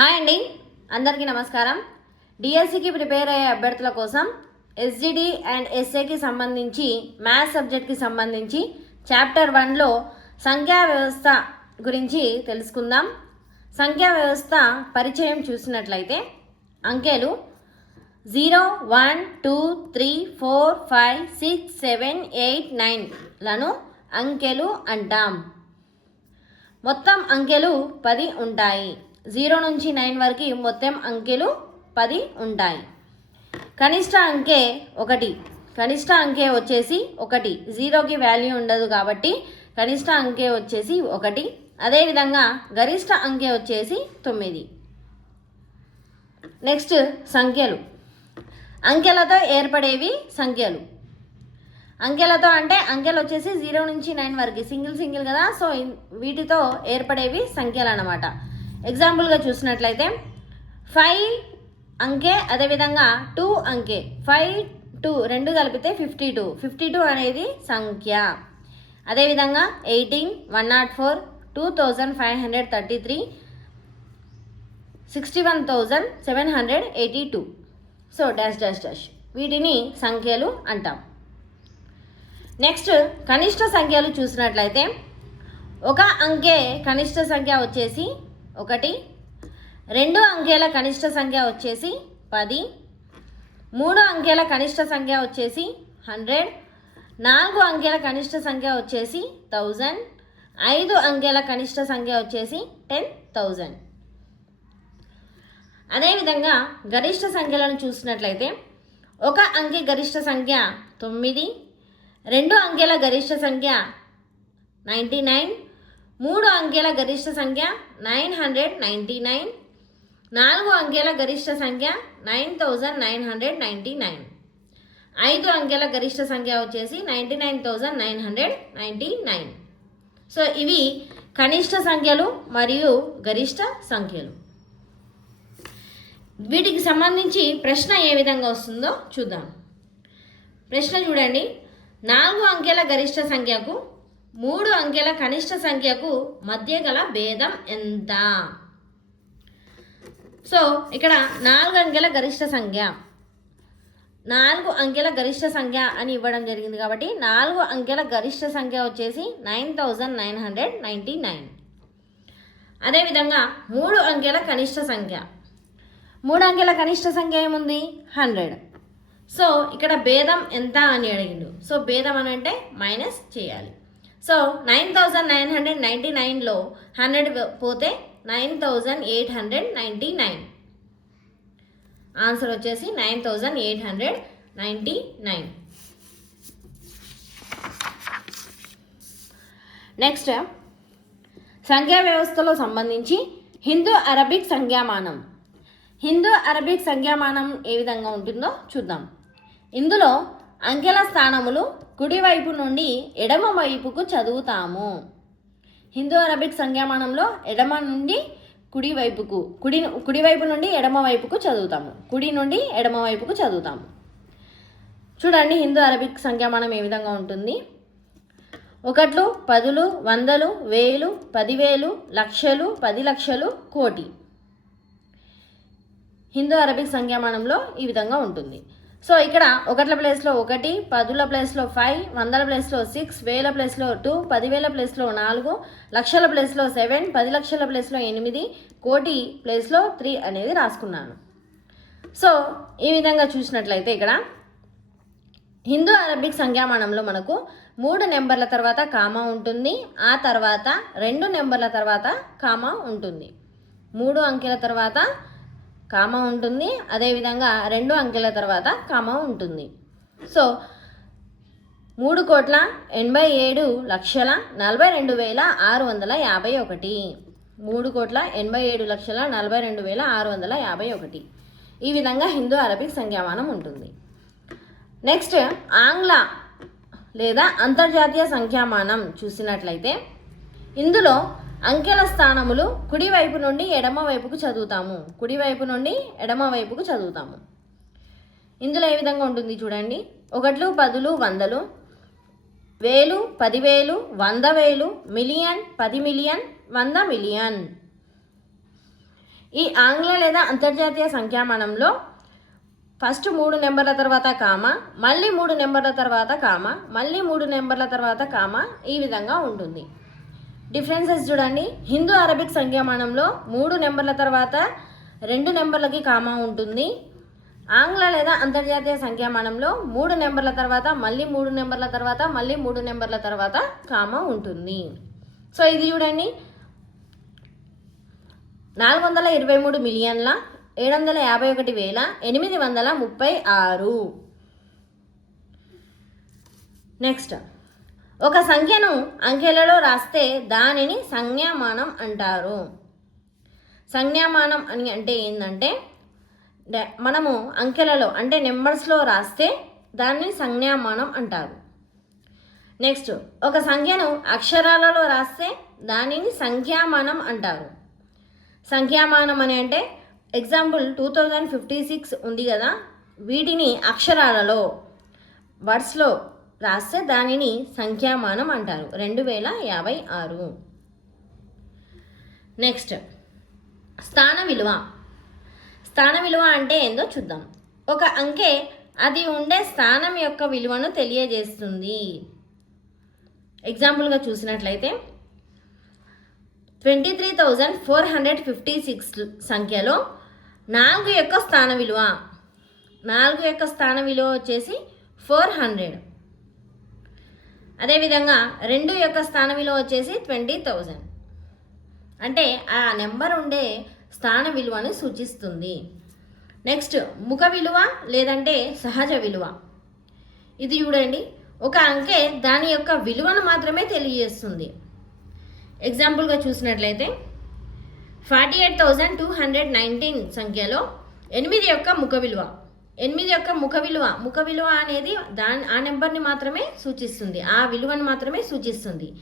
Hi అండి. అందరికీ నమస్కారం. డిఎస్సికి ప్రిపేర్ అయ్యే అభ్యర్థుల కోసం ఎస్జిడి అండ్ ఎస్ఏకి సంబంధించి మ్యాథ్స్ సబ్జెక్ట్కి సంబంధించి చాప్టర్ వన్లో సంఖ్యా వ్యవస్థ గురించి తెలుసుకుందాం. సంఖ్యా వ్యవస్థ పరిచయం చూసినట్లయితే అంకెలు zero one two three four five six seven eight నైన్లను అంకెలు అంటాం. మొత్తం అంకెలు పది ఉంటాయి. జీరో నుంచి నైన్ వరకు మొత్తం అంకెలు పది ఉంటాయి. కనిష్ట అంకె ఒకటి. కనిష్ట అంకె వచ్చేసి ఒకటి. జీరోకి వాల్యూ ఉండదు కాబట్టి కనిష్ట అంకె వచ్చేసి ఒకటి. అదేవిధంగా గరిష్ట అంకె వచ్చేసి తొమ్మిది. నెక్స్ట్ సంఖ్యలు. అంకెలతో ఏర్పడేవి సంఖ్యలు. అంకెలతో అంటే అంకెలు వచ్చేసి జీరో నుంచి నైన్ వరకు. సింగిల్ సింగిల్ కదా. సో వీటితో ఏర్పడేవి సంఖ్యలు అన్నమాట. ఎగ్జాంపుల్గా చూసినట్లయితే ఫైవ్ అంకె అదేవిధంగా టూ అంకె ఫైవ్ టూ రెండు కలిపితే ఫిఫ్టీ టూ ఫిఫ్టీ టూ అనేది సంఖ్య. అదేవిధంగా eighteen one not four two thousand five hundred thirty three sixty one thousand seven hundred eighty two so dash dash dash వీటిని సంఖ్యలు అంటాం. నెక్స్ట్ కనిష్ట సంఖ్యలు చూసినట్లయితే ఒక అంకె కనిష్ట సంఖ్య వచ్చేసి ఒకటి. రెండు అంకెల కనిష్ట సంఖ్య వచ్చేసి పది. మూడు అంకెల కనిష్ట సంఖ్య వచ్చేసి హండ్రెడ్. నాలుగు అంకెల కనిష్ట సంఖ్య వచ్చేసి థౌజండ్. ఐదు అంకెల కనిష్ట సంఖ్య వచ్చేసి టెన్ థౌజండ్. అదేవిధంగా గరిష్ట సంఖ్యలను చూసినట్లయితే ఒక అంకె గరిష్ట సంఖ్య తొమ్మిది. రెండు అంకెల గరిష్ట సంఖ్య నైంటీ నైన్. మూడు అంకెల గరిష్ట సంఖ్య నైన్ హండ్రెడ్ నైంటీ నైన్. నాలుగు అంకెల గరిష్ట సంఖ్య nine thousand nine hundred ninety nine. ఐదు అంకెల గరిష్ట సంఖ్య వచ్చేసి ninety nine thousand nine hundred ninety nine. So ఇవి కనిష్ట సంఖ్యలు మరియు గరిష్ట సంఖ్యలు. వీటికి సంబంధించి ప్రశ్న ఏ విధంగా వస్తుందో చూద్దాం. ప్రశ్న చూడండి. నాలుగు అంకెల గరిష్ట సంఖ్యకు మూడు అంకెల కనిష్ట సంఖ్యకు మధ్య గల భేదం ఎంత? సో ఇక్కడ నాలుగు అంకెల గరిష్ట సంఖ్య. నాలుగు అంకెల గరిష్ట సంఖ్య అని ఇవ్వడం జరిగింది కాబట్టి నాలుగు అంకెల గరిష్ట సంఖ్య వచ్చేసి nine thousand nine hundred ninety nine. అదేవిధంగా మూడు అంకెల కనిష్ట సంఖ్య. మూడు అంకెల కనిష్ట సంఖ్య ఏముంది? హండ్రెడ్. సో ఇక్కడ భేదం ఎంత అని అడిగిండు. సో భేదం అని అంటే మైనస్ చేయాలి. So nine thousand nine hundred ninety నైన్లో హండ్రెడ్ పోతే nine thousand eight hundred ninety nine answer వచ్చేసి nine thousand eight hundred ninety nine next సంఖ్యా వ్యవస్థలో సంబంధించి హిందూ అరబిక్ సంఖ్యామానం హిందూ అరబిక్ సంఖ్యామానం ఏ విధంగా ఉంటుందో చూద్దాం. ఇందులో అంకెల స్థానములు కుడివైపు నుండి ఎడమ వైపుకు చదువుతాము. హిందూ అరబిక్ సంజ్ఞామానంలో ఎడమ నుండి కుడివైపుకు కుడి కుడివైపు నుండి ఎడమ వైపుకు చదువుతాము. కుడి నుండి ఎడమ వైపుకు చదువుతాము. చూడండి హిందూ అరబిక్ సంఖ్యామానం ఏ విధంగా ఉంటుంది. ఒకట్లు పదులు వందలు వేలు పదివేలు లక్షలు పది లక్షలు కోటి. హిందూ అరబిక్ సంఖ్యామానంలో ఈ విధంగా ఉంటుంది. సో ఇక్కడ ఒకట్ల ప్లేస్లో ఒకటి పదుల ప్లేస్లో ఫైవ్ వందల ప్లేస్లో సిక్స్ వేల ప్లేస్లో టూ పదివేల ప్లేస్లో నాలుగు లక్షల ప్లేస్లో సెవెన్ పది లక్షల ప్లేస్లో ఎనిమిది కోటి ప్లేస్లో త్రీ అనేది రాసుకున్నాను. సో ఈ విధంగా చూసినట్లయితే ఇక్కడ హిందూ అరబిక్ సంఖ్యామానంలో మనకు మూడు నెంబర్ల తర్వాత కామా ఉంటుంది ఆ తర్వాత రెండు నెంబర్ల తర్వాత కామా ఉంటుంది. మూడు అంకెల తర్వాత కామ ఉంటుంది. అదేవిధంగా రెండు అంకెల తర్వాత కామ ఉంటుంది. సో మూడు కోట్ల ఎనభై ఏడు లక్షల నలభై రెండు వేల ఆరు వందల యాభై ఒకటి. మూడు కోట్ల ఎనభై ఏడు లక్షల నలభై రెండు వేల ఆరు వందల యాభై ఒకటి. ఈ విధంగా హిందూ అరబిక్ సంఖ్యామానం ఉంటుంది. నెక్స్ట్ ఆంగ్ల లేదా అంతర్జాతీయ సంఖ్యామానం చూసినట్లయితే ఇందులో అంకెల స్థానములు కుడివైపు నుండి ఎడమ వైపుకు చదువుతాము. కుడివైపు నుండి ఎడమ వైపుకు చదువుతాము. ఇందులో ఏ విధంగా ఉంటుంది చూడండి. ఒకట్లు పదులు వందలు. వేలు పదివేలు వంద వేలు మిలియన్ పది మిలియన్ వంద మిలియన్. ఈ ఆంగ్ల లేదా అంతర్జాతీయ సంఖ్యామానంలో ఫస్ట్ మూడు నెంబర్ల తర్వాత కామ మళ్ళీ మూడు నెంబర్ల తర్వాత కామ మళ్ళీ మూడు నెంబర్ల తర్వాత కామ ఈ విధంగా ఉంటుంది. డిఫరెన్సెస్ చూడండి. హిందూ అరబిక్ సంఖ్యామానంలో మూడు నెంబర్ల తర్వాత రెండు నెంబర్లకి కామా ఉంటుంది. ఆంగ్ల లేదా అంతర్జాతీయ సంఖ్యామానంలో మూడు నెంబర్ల తర్వాత మళ్ళీ మూడు నెంబర్ల తర్వాత మళ్ళీ మూడు నెంబర్ల తర్వాత కామా ఉంటుంది. సో ఇది చూడండి. నాలుగు వందల ఇరవై మూడు మిలియన్ల ఏడు వందల యాభై ఒకటి వేల ఎనిమిది వందల ముప్పై ఆరు. నెక్స్ట్. ఒక సంఖ్యను అంకెలలో రాస్తే దానిని సంజ్ఞామానం అంటారు. సంజ్ఞామానం అని అంటే ఏంటంటే మనము అంకెలలో అంటే నెంబర్స్లో రాస్తే దాన్ని సంజ్ఞామానం అంటారు. నెక్స్ట్ ఒక సంఖ్యను అక్షరాలలో రాస్తే దానిని సంఖ్యామానం అంటారు. సంఖ్యామానం అని అంటే example two thousand fifty six ఉంది కదా వీటిని అక్షరాలలో వర్డ్స్లో రాస్తే దానిని సంఖ్యామానం అంటారు. రెండు వేల యాభై ఆరు. నెక్స్ట్ స్థాన విలువ. స్థాన విలువ అంటే ఏందో చూద్దాం. ఒక అంకె అది ఉండే స్థానం యొక్క విలువను తెలియజేస్తుంది. ఎగ్జాంపుల్గా చూసినట్లయితే twenty three thousand four hundred fifty six సంఖ్యలో నాలుగు యొక్క స్థాన విలువ. నాలుగు యొక్క స్థాన విలువ వచ్చేసి ఫోర్ హండ్రెడ్ అదేవిధంగా రెండు యొక్క స్థాన విలువ వచ్చేసి ట్వంటీ థౌజండ్. అంటే ఆ నెంబర్ ఉండే స్థాన విలువను సూచిస్తుంది. నెక్స్ట్ ముఖ విలువ లేదంటే సహజ విలువ. ఇది చూడండి. ఒక అంకె దాని యొక్క విలువను మాత్రమే తెలియజేస్తుంది. ఎగ్జాంపుల్గా చూసినట్లయితే forty eight thousand two hundred nineteen సంఖ్యలో ఎనిమిది యొక్క ముఖ విలువ. ఎనిమిది యొక్క ముఖ విలువ. ముఖ విలువ అనేది దాని ఆ నెంబర్ని మాత్రమే సూచిస్తుంది. ఆ విలువను మాత్రమే సూచిస్తుంది.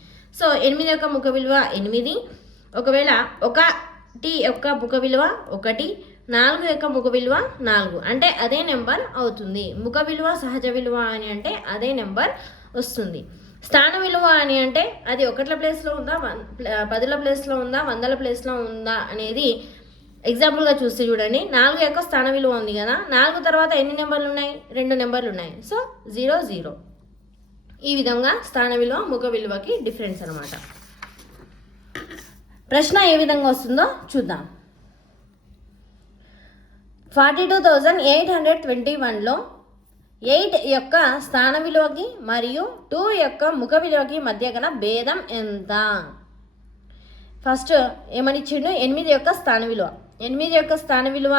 సో ఎనిమిది యొక్క ముఖ విలువ ఎనిమిది. ఒకవేళ ఒకటి యొక్క ముఖ విలువ ఒకటి నాలుగు యొక్క ముఖ విలువ నాలుగు. అంటే అదే నెంబర్ అవుతుంది. ముఖ విలువ సహజ విలువ అని అంటే అదే నెంబర్ వస్తుంది. స్థాన విలువ అని అంటే అది ఒకట్ల ప్లేస్లో ఉందా? వన్- పదుల ప్లేస్లో ఉందా? వందల ప్లేస్లో ఉందా? అనేది ఎగ్జాంపుల్గా చూస్తే చూడండి. నాలుగు యొక్క స్థాన విలువ ఉంది కదా. నాలుగు తర్వాత ఎన్ని నెంబర్లు ఉన్నాయి? రెండు నెంబర్లు ఉన్నాయి. So zero zero. ఈ విధంగా స్థాన విలువ ముఖ విలువకి డిఫరెన్స్ అనమాట ప్రశ్న ఏ విధంగా వస్తుందో చూద్దాం. Forty two thousand eight hundred twenty వన్లో ఎయిట్ యొక్క స్థాన విలువకి మరియు టూ యొక్క ముఖ విలువకి మధ్య గల భేదం ఎంత? ఫస్ట్ ఏమని ఇచ్చిండు ఎనిమిది యొక్క స్థాన విలువ. ఎనిమిది యొక్క స్థాన విలువ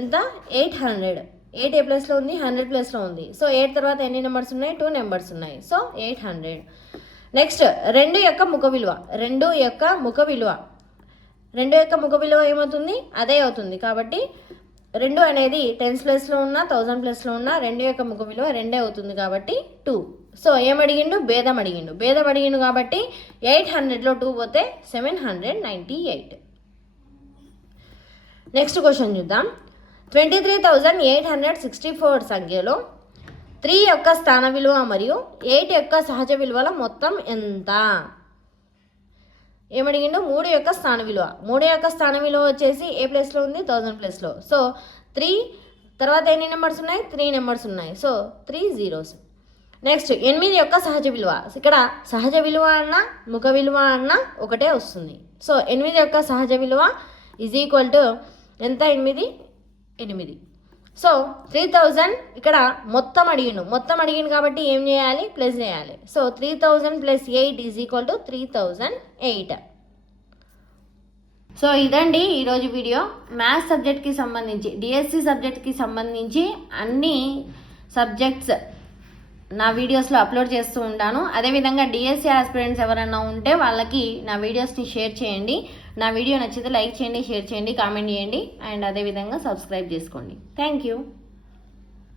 ఎంత? Eight hundred. ఎయిట్ ఏ ప్లేస్లో ఉంది? హండ్రెడ్ ప్లేస్లో ఉంది. సో ఎయిట్ తర్వాత ఎన్ని నెంబర్స్ ఉన్నాయి? టూ నెంబర్స్ ఉన్నాయి. So eight hundred. నెక్స్ట్ రెండు యొక్క ముఖ విలువ. రెండు యొక్క ముఖ విలువ. రెండు యొక్క ముఖ విలువ ఏమవుతుంది? అదే అవుతుంది. కాబట్టి రెండు అనేది టెన్స్ ప్లేస్లో ఉన్న థౌజండ్ ప్లేస్లో ఉన్న రెండు యొక్క ముఖ విలువ రెండే అవుతుంది కాబట్టి టూ సో ఏమడిగిండు భేదం అడిగిండు. భేదం అడిగిండు కాబట్టి ఎయిట్ హండ్రెడ్లో టూ పోతే seven hundred ninety eight next question చూద్దాం. Twenty three thousand eight hundred sixty four సంఖ్యలో త్రీ యొక్క స్థాన విలువ మరియు ఎయిట్ యొక్క సహజ విలువల మొత్తం ఎంత? ఏమడిగిండు? మూడు యొక్క స్థాన విలువ. మూడు యొక్క స్థాన విలువ వచ్చేసి ఏ ప్లేస్లో ఉంది? థౌజండ్ ప్లేస్లో. సో త్రీ తర్వాత ఎన్ని నెంబర్స్ ఉన్నాయి? త్రీ నెంబర్స్ ఉన్నాయి. సో త్రీ జీరోస్ నెక్స్ట్ ఎనిమిది యొక్క సహజ విలువ. ఇక్కడ సహజ విలువ అన్న ముఖ విలువ అన్న ఒకటే వస్తుంది. సో ఎనిమిది యొక్క సహజ విలువ ఈజ్ ఈక్వల్ టు ఎంత? ఎనిమిది? ఎనిమిది. సో త్రీ థౌజండ్ ఇక్కడ మొత్తం అడిగిండు. మొత్తం అడిగిండు కాబట్టి ఏం చేయాలి? ప్లస్ చేయాలి. So three thousand plus eight is equal to three thousand eight so ఇదండి ఈరోజు వీడియో. మ్యాథ్స్ సబ్జెక్ట్కి సంబంధించి డిఎస్సి సబ్జెక్ట్కి సంబంధించి అన్ని సబ్జెక్ట్స్ నా వీడియోస్లో అప్లోడ్ చేస్తూ ఉంటాను. అదేవిధంగా డిఎస్సి ఆస్పిరెంట్స్ ఎవరైనా ఉంటే వాళ్ళకి నా వీడియోస్ని షేర్ చేయండి. నా వీడియో నచ్చితే లైక్ చేయండి షేర్ చేయండి కామెంట్ చేయండి. అండ్ అదేవిధంగా సబ్స్క్రైబ్ చేసుకోండి. Thank you.